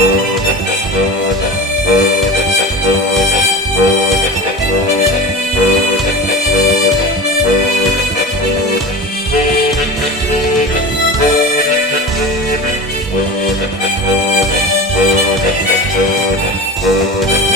Oh, Música